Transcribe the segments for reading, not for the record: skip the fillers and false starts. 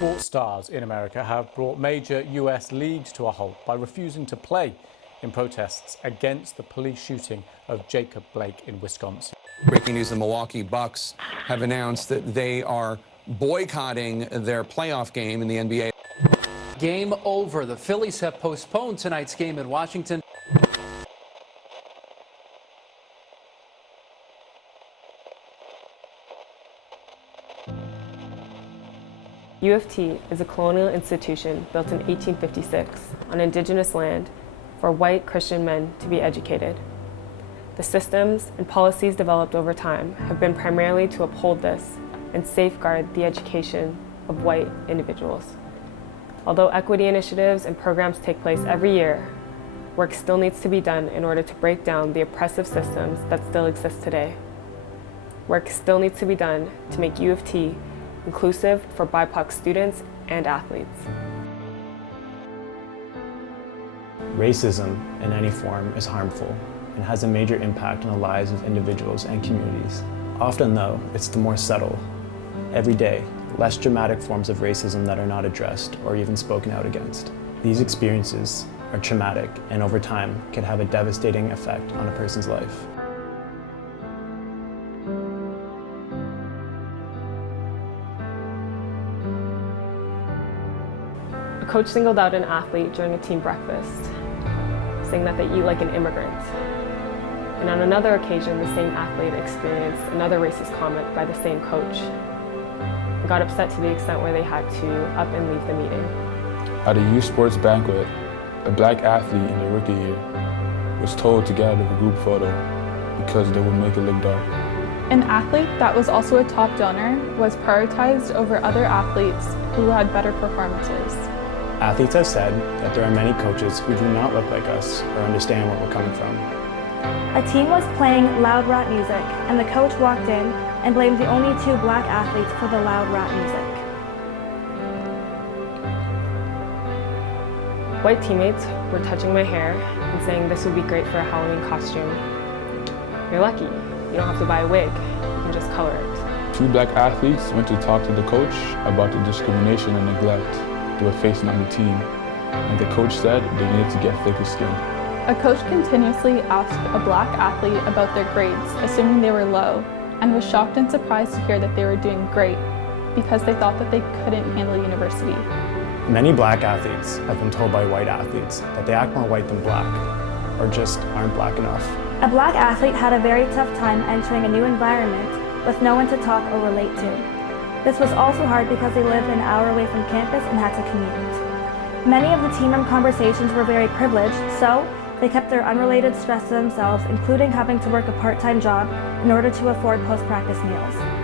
Sports stars in America have brought major US leagues to a halt by refusing to play in protests against the police shooting of Jacob Blake in Wisconsin. Breaking news, the Milwaukee Bucks have announced that they are boycotting their playoff game in the NBA. Game over. The Phillies have postponed tonight's game in Washington. U of T is a colonial institution built in 1856 on indigenous land for white Christian men to be educated. The systems and policies developed over time have been primarily to uphold this and safeguard the education of white individuals. Although equity initiatives and programs take place every year, work still needs to be done in order to break down the oppressive systems that still exist today. Work still needs to be done to make U of T inclusive for BIPOC students and athletes. Racism in any form is harmful and has a major impact on the lives of individuals and communities. Often though, it's the more subtle, everyday, less dramatic forms of racism that are not addressed or even spoken out against. These experiences are traumatic and over time can have a devastating effect on a person's life. A coach singled out an athlete during a team breakfast, saying that they eat like an immigrant. And on another occasion, the same athlete experienced another racist comment by the same coach and got upset to the extent where they had to up and leave the meeting. At a youth sports banquet, a black athlete in their rookie year was told to get out of a group photo because they would make it look dark. An athlete that was also a top donor was prioritized over other athletes who had better performances. Athletes have said that there are many coaches who do not look like us or understand where we're coming from. A team was playing loud rap music, and the coach walked in and blamed the only two black athletes for the loud rap music. White teammates were touching my hair and saying this would be great for a Halloween costume. You're lucky. You don't have to buy a wig. You can just color it. Two black athletes went to talk to the coach about the discrimination and neglect they were facing on the team, and the coach said they needed to get thicker skin. A coach continuously asked a black athlete about their grades, assuming they were low, and was shocked and surprised to hear that they were doing great because they thought that they couldn't handle university. Many black athletes have been told by white athletes that they act more white than black, or just aren't black enough. A black athlete had a very tough time entering a new environment with no one to talk or relate to. This was also hard because they lived an hour away from campus and had to commute. Many of the team room conversations were very privileged, so they kept their unrelated stress to themselves, including having to work a part-time job in order to afford post-practice meals.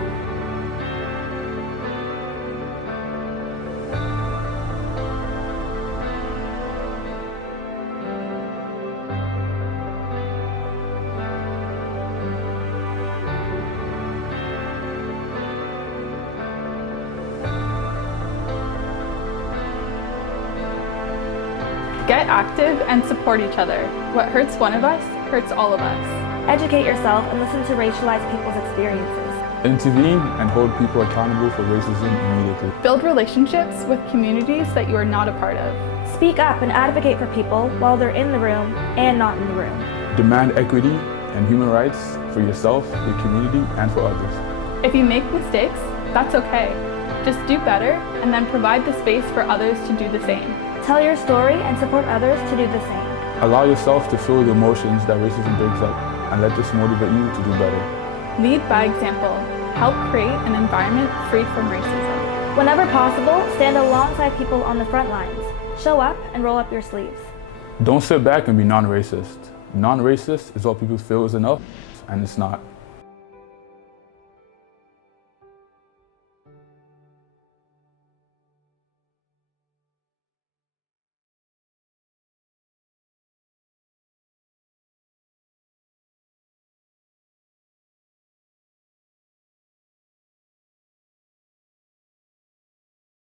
Get active and support each other. What hurts one of us, hurts all of us. Educate yourself and listen to racialized people's experiences. Intervene and hold people accountable for racism immediately. Build relationships with communities that you are not a part of. Speak up and advocate for people while they're in the room and not in the room. Demand equity and human rights for yourself, your community, and for others. If you make mistakes, that's okay. Just do better and then provide the space for others to do the same. Tell your story and support others to do the same. Allow yourself to feel the emotions that racism brings up and let this motivate you to do better. Lead by example. Help create an environment free from racism. Whenever possible, stand alongside people on the front lines. Show up and roll up your sleeves. Don't sit back and be non-racist. Non-racist is what people feel is enough, and it's not.